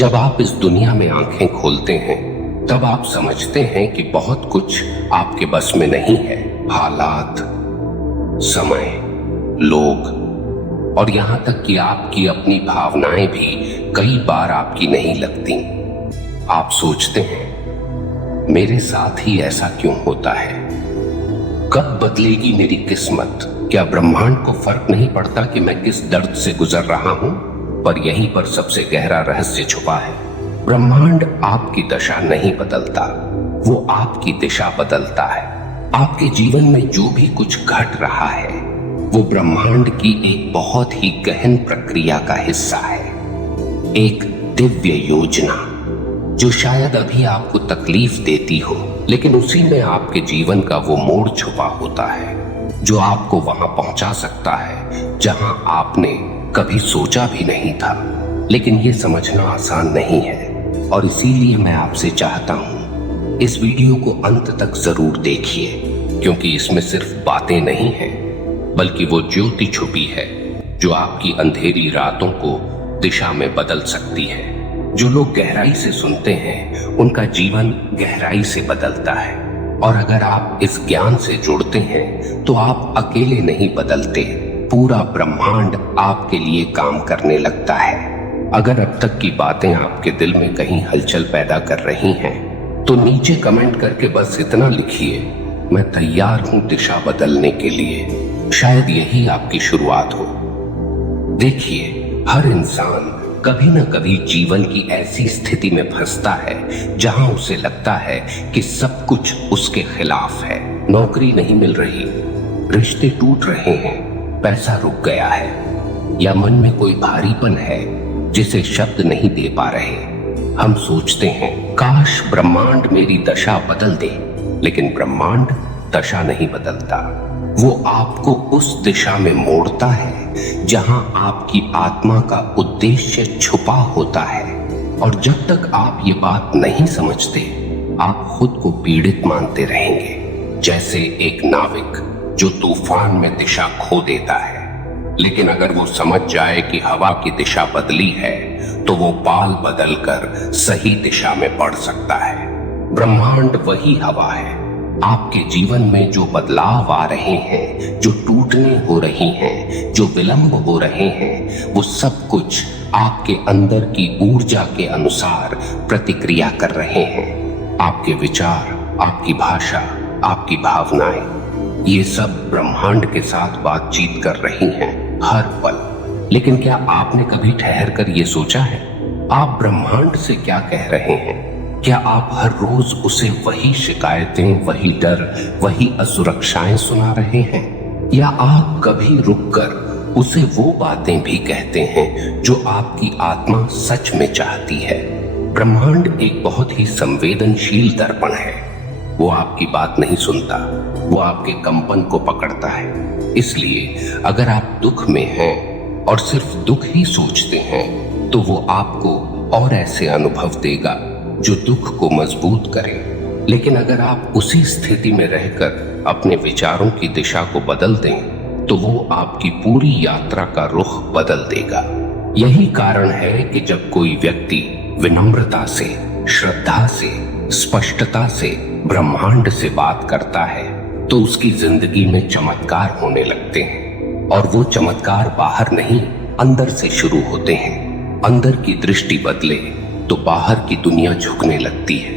जब आप इस दुनिया में आंखें खोलते हैं तब आप समझते हैं कि बहुत कुछ आपके बस में नहीं है। हालात, समय, लोग और यहां तक कि आपकी अपनी भावनाएं भी कई बार आपकी नहीं लगती। आप सोचते हैं, मेरे साथ ही ऐसा क्यों होता है? कब बदलेगी मेरी किस्मत? क्या ब्रह्मांड को फर्क नहीं पड़ता कि मैं किस दर्द से गुजर रहा हूं? पर यहीं पर सबसे गहरा रहस्य छुपा है। ब्रह्मांड आपकी दशा नहीं बदलता, वो आपकी दिशा बदलता है। आपके जीवन में जो भी कुछ घट रहा है वो ब्रह्मांड की एक बहुत ही गहन प्रक्रिया का हिस्सा है। एक दिव्य योजना जो शायद अभी आपको तकलीफ देती हो, लेकिन उसी में आपके जीवन का वो मोड़ छुपा होता है जो आपको वहां पहुंचा सकता है जहां आपने कभी सोचा भी नहीं था। लेकिन ये समझना आसान नहीं है और इसीलिए मैं आपसे चाहता हूं इस वीडियो को अंत तक जरूर देखिए, क्योंकि इसमें सिर्फ बातें नहीं हैं बल्कि वो ज्योति छुपी है जो आपकी अंधेरी रातों को दिशा में बदल सकती है। जो लोग गहराई से सुनते हैं उनका जीवन गहराई से बदलता है, और अगर आप इस ज्ञान से जुड़ते हैं तो आप अकेले नहीं बदलते, पूरा ब्रह्मांड आपके लिए काम करने लगता है। अगर अब तक की बातें आपके दिल में कहीं हलचल पैदा कर रही हैं तो नीचे कमेंट करके बस इतना लिखिए, मैं तैयार हूं दिशा बदलने के लिए। शायद यही आपकी शुरुआत हो। देखिए, हर इंसान कभी न कभी जीवन की ऐसी स्थिति में फंसता है जहां उसे लगता है कि सब कुछ उसके खिलाफ है। नौकरी नहीं मिल रही, रिश्ते टूट रहे हैं, पैसा रुक गया है, या मन में कोई भारीपन है जिसे शब्द नहीं दे पा रहे। हम सोचते हैं, काश ब्रह्मांड मेरी दशा बदल दे, लेकिन ब्रह्मांड दशा नहीं बदलता। वो आपको उस दिशा में मोड़ता है जहां आपकी आत्मा का उद्देश्य छुपा होता है। और जब तक आप ये बात नहीं समझते, आप खुद को पीड़ित मानते रहेंगे, जैसे एक नाविक जो तूफान में दिशा खो देता है। लेकिन अगर वो समझ जाए कि हवा की दिशा बदली है तो वो पाल बदलकर सही दिशा में बढ़ सकता है। ब्रह्मांड वही हवा है। आपके जीवन में जो बदलाव आ रहे हैं, जो टूटने हो रही हैं, जो विलंब हो रहे हैं, वो सब कुछ आपके अंदर की ऊर्जा के अनुसार प्रतिक्रिया कर रहे हैं। आपके विचार, आपकी भाषा, आपकी भावनाएं, ये सब ब्रह्मांड के साथ बातचीत कर रही हैं हर पल। लेकिन क्या आपने कभी ठहर कर ये सोचा है, आप ब्रह्मांड से क्या कह रहे हैं? क्या आप हर रोज उसे वही शिकायतें, वही डर, वही असुरक्षाएं सुना रहे हैं? या आप कभी रुककर उसे वो बातें भी कहते हैं जो आपकी आत्मा सच में चाहती है? ब्रह्मांड एक बहुत ही संवेदनशील दर्पण है। वो आपकी बात नहीं सुनता, वो आपके कंपन को पकड़ता है। इसलिए अगर आप दुख में हैं और सिर्फ दुख ही सोचते हैं तो वो आपको और ऐसे अनुभव देगा जो दुख को मजबूत करे। लेकिन अगर आप उसी स्थिति में रहकर अपने विचारों की दिशा को बदल दें तो वो आपकी पूरी यात्रा का रुख बदल देगा। यही कारण है कि जब कोई व्यक्ति विनम्रता से, श्रद्धा से, स्पष्टता से ब्रह्मांड से बात करता है तो उसकी जिंदगी में चमत्कार होने लगते हैं। और वो चमत्कार बाहर नहीं, अंदर से शुरू होते हैं। अंदर की दृष्टि बदले तो बाहर की दुनिया झुकने लगती है।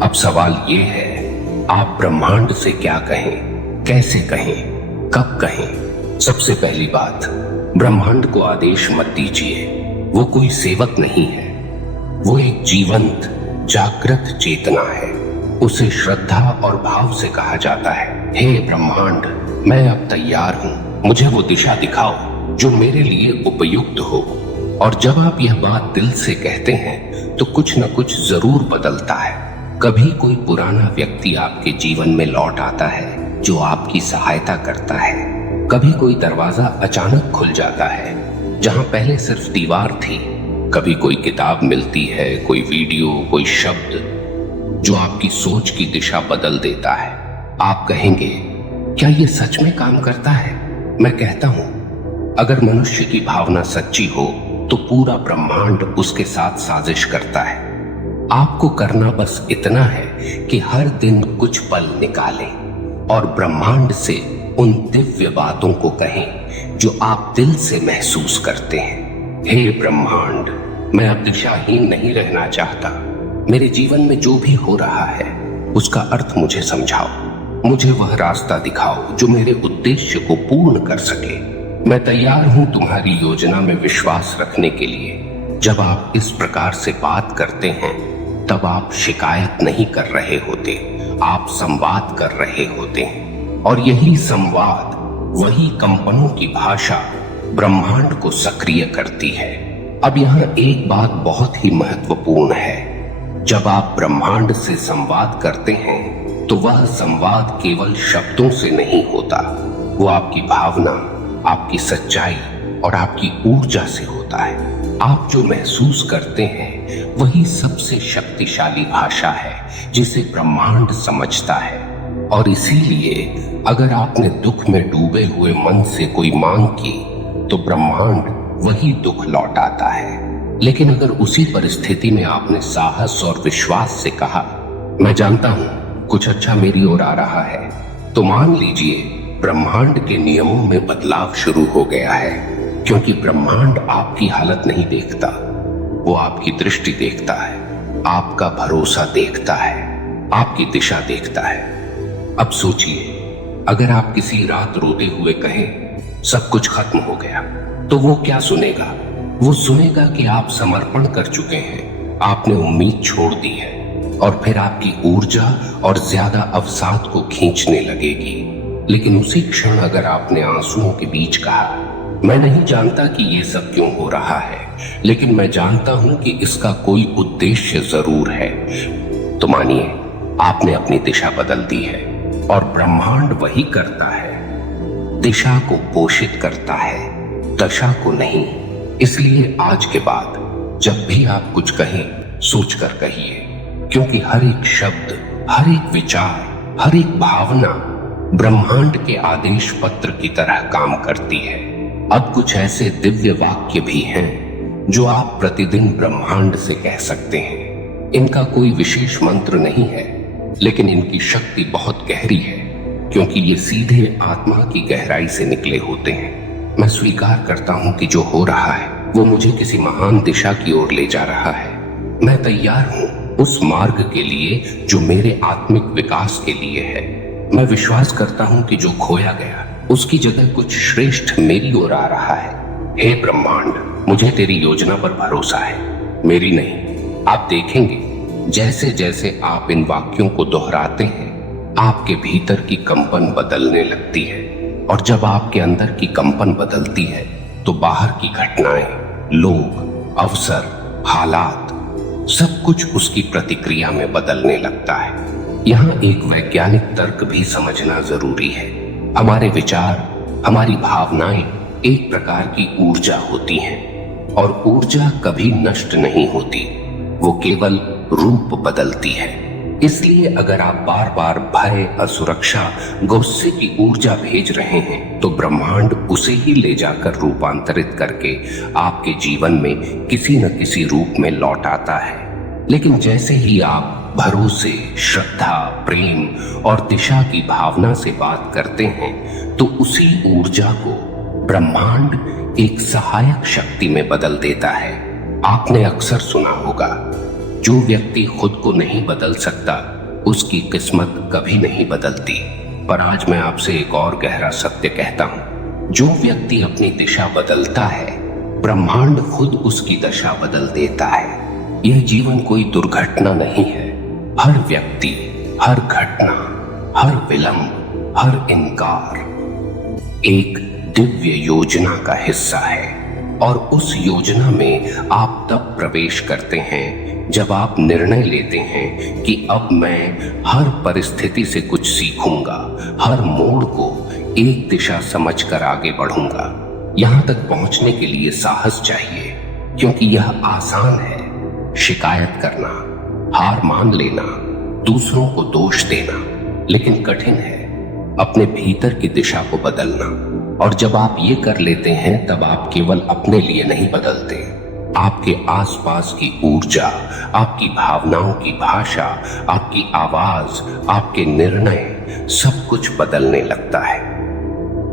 अब सवाल ये है, आप ब्रह्मांड से क्या कहें, कैसे कहें, कब कहें? सबसे पहली बात, ब्रह्मांड को आदेश मत दीजिए। वो कोई सेवक नहीं है, वो एक जीवंत जागृत चेतना है। उसे श्रद्धा और भाव से कहा जाता है, हे ब्रह्मांड, मैं अब तैयार हूं, मुझे वो दिशा दिखाओ जो मेरे लिए उपयुक्त हो। और जब आप यह बात दिल से कहते हैं तो कुछ न कुछ जरूर बदलता है। कभी कोई पुराना व्यक्ति आपके जीवन में लौट आता है जो आपकी सहायता करता है। कभी कोई दरवाजा अचानक खुल जाता है जहां पहले सिर्फ दीवार थी। कभी कोई किताब मिलती है, कोई वीडियो, कोई शब्द जो आपकी सोच की दिशा बदल देता है। आप कहेंगे, क्या ये सच में काम करता है? मैं कहता हूं, अगर मनुष्य की भावना सच्ची हो तो पूरा ब्रह्मांड उसके साथ साजिश करता है। आपको करना बस इतना है कि हर दिन कुछ पल निकालें और ब्रह्मांड से उन दिव्य बातों को कहें जो आप दिल से महसूस करते हैं। हे ब्रह्मांड, मैं अब दिशाहीन नहीं रहना चाहता। मेरे जीवन में जो भी हो रहा है उसका अर्थ मुझे समझाओ। मुझे वह रास्ता दिखाओ जो मेरे उद्देश्य को पूर्ण कर सके। मैं तैयार हूं तुम्हारी योजना में विश्वास रखने के लिए। जब आप इस प्रकार से बात करते हैं तब आप शिकायत नहीं कर रहे होते, आप संवाद कर रहे होते हैं। और यही संवाद, वही कंपनों की भाषा ब्रह्मांड को सक्रिय करती है। अब यहाँ एक बात बहुत ही महत्वपूर्ण है। जब आप ब्रह्मांड से संवाद करते हैं तो वह संवाद केवल शब्दों से नहीं होता, वो आपकी भावना, आपकी सच्चाई और आपकी ऊर्जा से होता है। आप जो महसूस करते हैं वही सबसे शक्तिशाली भाषा है जिसे ब्रह्मांड समझता है। और इसीलिए अगर आपने दुख में डूबे हुए मन से कोई मांग की तो ब्रह्मांड वही दुख लौटाता है। लेकिन अगर उसी परिस्थिति में आपने साहस और विश्वास से कहा, मैं जानता हूं कुछ अच्छा मेरी ओर आ रहा है, तो मान लीजिए ब्रह्मांड के नियमों में बदलाव शुरू हो गया है। क्योंकि ब्रह्मांड आपकी हालत नहीं देखता, वो आपकी दृष्टि देखता है, आपका भरोसा देखता है, आपकी दिशा देखता है। अब सोचिए, अगर आप किसी रात रोते हुए कहें सब कुछ खत्म हो गया, तो वो क्या सुनेगा? वो सुनेगा कि आप समर्पण कर चुके हैं, आपने उम्मीद छोड़ दी है, और फिर आपकी ऊर्जा और ज्यादा अवसाद को खींचने लगेगी। लेकिन उसी क्षण अगर आपने आंसुओं के बीच कहा, मैं नहीं जानता कि ये सब क्यों हो रहा है, लेकिन मैं जानता हूं कि इसका कोई उद्देश्य जरूर है, तो मानिए आपने अपनी दिशा बदल दी है। और ब्रह्मांड वही करता है, दिशा को पोषित करता है, दशा को नहीं। इसलिए आज के बाद जब भी आप कुछ कहें सोचकर कहिए, क्योंकि हर एक शब्द, हर एक विचार, हर एक भावना ब्रह्मांड के आदेश पत्र की तरह काम करती है। अब कुछ ऐसे दिव्य वाक्य भी हैं जो आप प्रतिदिन ब्रह्मांड से कह सकते हैं। इनका कोई विशेष मंत्र नहीं है, लेकिन इनकी शक्ति बहुत गहरी है, क्योंकि ये सीधे आत्मा की गहराई से निकले होते हैं। मैं स्वीकार करता हूं कि जो हो रहा है वो मुझे किसी महान दिशा की ओर ले जा रहा है। मैं तैयार हूं उस मार्ग के लिए जो मेरे आत्मिक विकास के लिए है। मैं विश्वास करता हूं कि जो खोया गया उसकी जगह कुछ श्रेष्ठ मेरी ओर आ रहा है। हे ब्रह्मांड, मुझे तेरी योजना पर भरोसा है, मेरी नहीं। आप देखेंगे जैसे जैसे आप इन वाक्यों को दोहराते हैं, आपके भीतर की कंपन बदलने लगती है। और जब आपके अंदर की कंपन बदलती है तो बाहर की घटनाएं, लोग, अवसर, हालात, सब कुछ उसकी प्रतिक्रिया में बदलने लगता है। यहाँ एक वैज्ञानिक तर्क भी समझना जरूरी है। हमारे विचार, हमारी भावनाएं एक प्रकार की ऊर्जा होती हैं, और ऊर्जा कभी नष्ट नहीं होती, वो केवल रूप बदलती है। इसलिए अगर आप बार बार भय, असुरक्षा, गुस्से की ऊर्जा भेज रहे हैं तो ब्रह्मांड उसे ही ले जाकर रूपांतरित करके आपके जीवन में किसी न किसी रूप में लौट आता है। लेकिन जैसे ही आप भरोसे, श्रद्धा, प्रेम और दिशा की भावना से बात करते हैं तो उसी ऊर्जा को ब्रह्मांड एक सहायक शक्ति में बदल देता है। आपने अक्सर सुना होगा, जो व्यक्ति खुद को नहीं बदल सकता उसकी किस्मत कभी नहीं बदलती। पर आज मैं आपसे एक और गहरा सत्य कहता हूं, जो व्यक्ति अपनी दिशा बदलता है, ब्रह्मांड खुद उसकी दशा बदल देता है। यह जीवन कोई दुर्घटना नहीं है। हर व्यक्ति, हर घटना, हर विलंब, हर इनकार एक दिव्य योजना का हिस्सा है। और उस योजना में आप तब प्रवेश करते हैं जब आप निर्णय लेते हैं कि अब मैं हर परिस्थिति से कुछ सीखूंगा, हर मोड़ को एक दिशा समझकर आगे बढ़ूंगा। यहां तक पहुंचने के लिए साहस चाहिए, क्योंकि यह आसान है। शिकायत करना, हार मान लेना, दूसरों को दोष देना, लेकिन कठिन है अपने भीतर की दिशा को बदलना। और जब आप ये कर लेते हैं तब आप केवल अपने लिए नहीं बदलते, आपके आसपास की ऊर्जा, आपकी भावनाओं की भाषा, आपकी आवाज, आपके निर्णय, सब कुछ बदलने लगता है।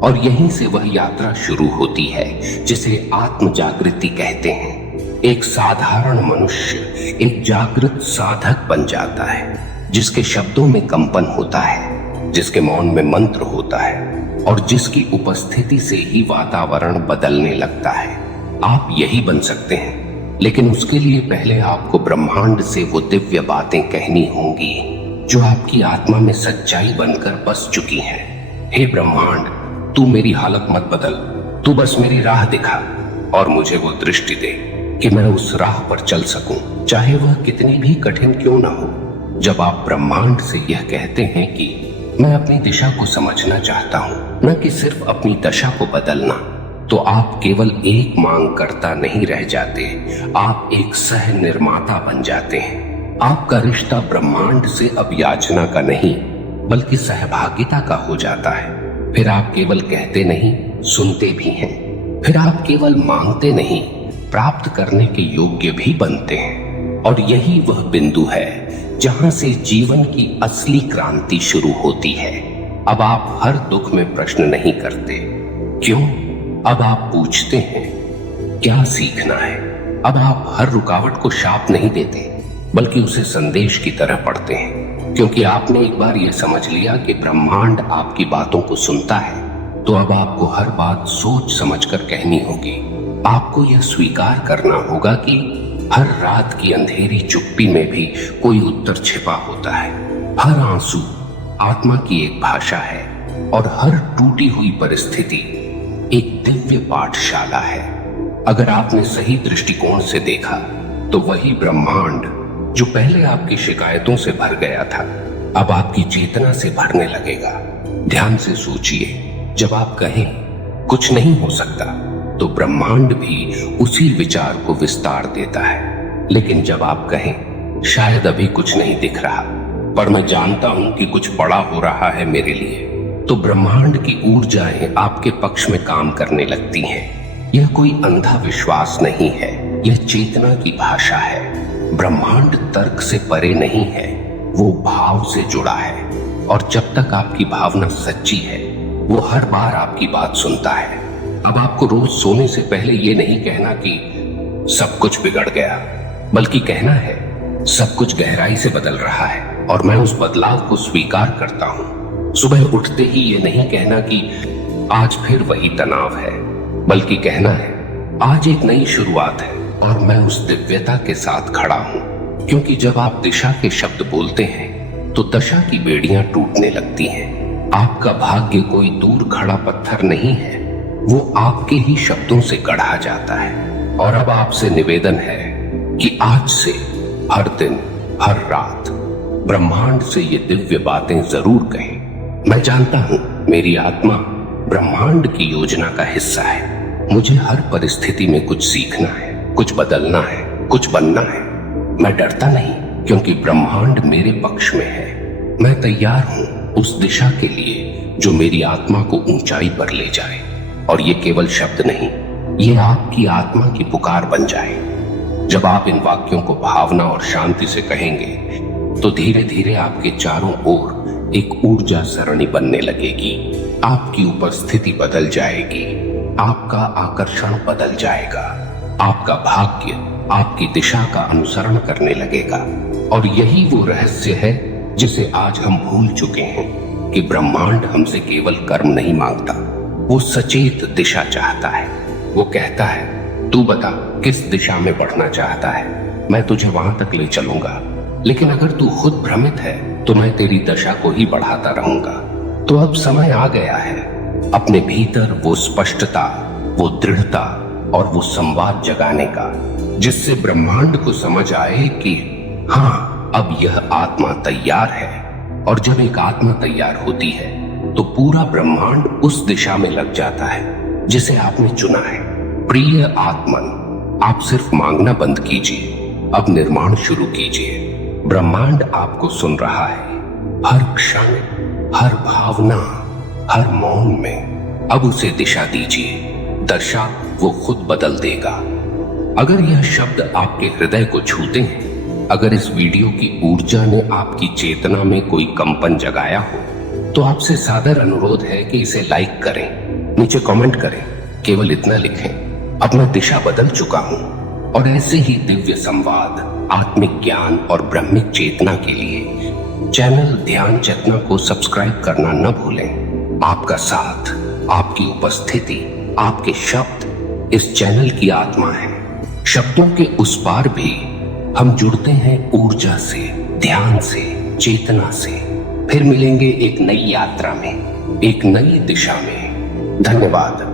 और यहीं से वह यात्रा शुरू होती है जिसे आत्म जागृति कहते हैं। एक साधारण मनुष्य एक जागृत साधक बन जाता है, जिसके शब्दों में कंपन होता है, जिसके मौन में मंत्र होता है और जिसकी उपस्थिति से ही वातावरण बदलने लगता है। आप यही बन सकते हैं, लेकिन उसके लिए पहले आपको ब्रह्मांड से वो दिव्य बातें कहनी होंगी जो आपकी आत्मा में सच्चाई बनकर बस चुकी हैं। हे ब्रह्मांड, तू मेरी हालत मत बदल, तू बस मेरी राह दिखा और मुझे वो दृष्टि दे कि मैं उस राह पर चल सकूं, चाहे वह कितनी भी कठिन क्यों ना हो। जब आप ब्रह्मांड से यह कहते हैं कि मैं अपनी दिशा को समझना चाहता हूं, न कि सिर्फ अपनी दशा को बदलना, तो आप केवल एक मांग करता नहीं रह जाते, आप एक सह निर्माता बन जाते हैं। आपका रिश्ता ब्रह्मांड से अब याचना का नहीं बल्कि सहभागिता का हो जाता है। फिर आप केवल कहते नहीं, सुनते भी हैं। फिर आप केवल मांगते नहीं, प्राप्त करने के योग्य भी बनते हैं। और यही वह बिंदु है जहां से जीवन की असली क्रांति शुरू होती है। अब आप हर दुख में प्रश्न नहीं करते, क्यों? अब आप पूछते हैं, क्या सीखना है? अब आप हर रुकावट को शाप नहीं देते, बल्कि उसे संदेश की तरह पढ़ते हैं, क्योंकि आपने एक बार यह समझ लिया कि ब्रह्मांड आपकी बातों को सुनता है। तो अब आपको हर बात सोच समझकर कहनी होगी। आपको यह स्वीकार करना होगा कि हर रात की अंधेरी चुप्पी में भी कोई उत्तर छिपा होता है। हर आंसू आत्मा की एक भाषा है और हर टूटी हुई परिस्थिति एक दिव्य पाठशाला है। अगर आपने सही दृष्टिकोण से देखा तो वही ब्रह्मांड जो पहले आपकी शिकायतों से भर गया था, अब आपकी चेतना से भरने लगेगा। ध्यान से सोचिए, जब आप कहें कुछ नहीं हो सकता, तो ब्रह्मांड भी उसी विचार को विस्तार देता है। लेकिन जब आप कहें शायद अभी कुछ नहीं दिख रहा, पर मैं जानता हूं कि कुछ बड़ा हो रहा है मेरे लिए, तो ब्रह्मांड की ऊर्जाएं आपके पक्ष में काम करने लगती हैं। यह कोई अंधा विश्वास नहीं है, यह चेतना की भाषा है। ब्रह्मांड तर्क से परे नहीं है, वो भाव से जुड़ा है। और जब तक आपकी भावना सच्ची है, वो हर बार आपकी बात सुनता है। अब आपको रोज सोने से पहले ये नहीं कहना कि सब कुछ बिगड़ गया, बल्कि कहना है सब कुछ गहराई से बदल रहा है और मैं उस बदलाव को स्वीकार करता हूं। सुबह उठते ही ये नहीं कहना कि आज फिर वही तनाव है, बल्कि कहना है आज एक नई शुरुआत है और मैं उस दिव्यता के साथ खड़ा हूं। क्योंकि जब आप दिशा के शब्द बोलते हैं तो दशा की बेड़ियां टूटने लगती हैं। आपका भाग्य कोई दूर खड़ा पत्थर नहीं है, वो आपके ही शब्दों से गढ़ा जाता है। और अब आपसे निवेदन है कि आज से हर दिन, हर रात ब्रह्मांड से ये दिव्य बातें जरूर कहें। मैं जानता हूं मेरी आत्मा ब्रह्मांड की योजना का हिस्सा है। मुझे हर परिस्थिति में कुछ सीखना है, कुछ बदलना है, कुछ बनना है। मैं डरता नहीं, क्योंकि ब्रह्मांड मेरे पक्ष में है। मैं तैयार हूं उस दिशा के लिए जो मेरी आत्मा को ऊंचाई पर ले जाए। और ये केवल शब्द नहीं, ये आपकी आत्मा की पुकार बन जाए। जब आप इन वाक्यों को भावना और शांति से कहेंगे, तो धीरे धीरे आपके चारों ओर एक ऊर्जा सरणी बनने लगेगी। आपकी उपस्थिति बदल जाएगी, आपका आकर्षण बदल जाएगा, आपका भाग्य आपकी दिशा का अनुसरण करने लगेगा। और यही वो रहस्य है जिसे आज हम भूल चुके हैं कि ब्रह्मांड हमसे केवल कर्म नहीं मांगता, वो सचेत दिशा चाहता है। वो कहता है, तू बता किस दिशा में बढ़ना चाहता है, मैं तुझे वहां तक ले चलूंगा। लेकिन अगर तू खुद भ्रमित है तो मैं तेरी दशा को ही बढ़ाता रहूंगा। तो अब समय आ गया है अपने भीतर वो स्पष्टता, वो दृढ़ता और वो संवाद जगाने का, जिससे ब्रह्मांड को समझ आए कि हाँ, अब यह आत्मा तैयार है। और जब एक आत्मा तैयार होती है तो पूरा ब्रह्मांड उस दिशा में लग जाता है जिसे आपने चुना है। प्रिय आत्मन, आप सिर्फ मांगना बंद कीजिए, अब निर्माण शुरू कीजिए। ब्रह्मांड आपको सुन रहा है, हर क्षण, हर भावना, हर मौन में। अब उसे दिशा दीजिए, दशा वो खुद बदल देगा। अगर यह शब्द आपके हृदय को छूते हैं, अगर इस वीडियो की ऊर्जा ने आपकी चेतना में कोई कंपन जगाया हो, तो आपसे सादर अनुरोध है कि इसे लाइक करें, नीचे कमेंट करें, केवल इतना लिखें, अपना दिशा बदल चुका हूं। और ऐसे ही दिव्य संवाद, आत्मिक ज्ञान और ब्रह्मिक चेतना के लिए चैनल ध्यान चेतना को सब्सक्राइब करना न भूलें। आपका साथ, आपकी उपस्थिति, आपके शब्द इस चैनल की आत्मा है। शब्दों के उस पार भी हम जुड़ते हैं ऊर्जा से, ध्यान से, चेतना से। फिर मिलेंगे एक नई यात्रा में, एक नई दिशा में। धन्यवाद।